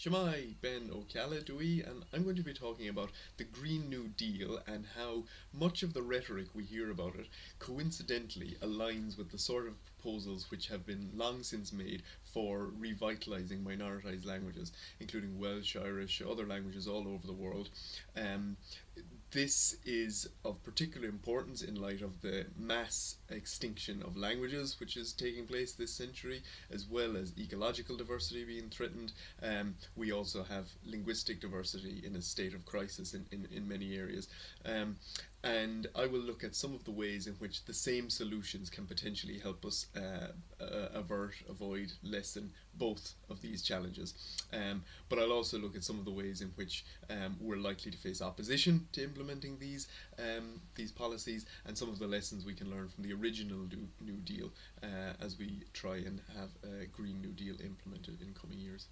Shemai Ben Ó Ceallaigh, and I'm going to be talking about the Green New Deal and how much of the rhetoric we hear about it coincidentally aligns with the sort of proposals which have been long since made for revitalising minoritised languages, including Welsh, Irish, other languages all over the world. Um, this is of particular importance in light of the mass extinction of languages which is taking place this century, as well as ecological diversity being threatened. We also have linguistic diversity in a state of crisis in many areas. And I will look at some of the ways in which the same solutions can potentially help us avoid, lessen both of these challenges. But I'll also look at some of the ways in which we're likely to face opposition to implementing these policies, and some of the lessons we can learn from the original New Deal as we try and have a Green New Deal implemented in coming years.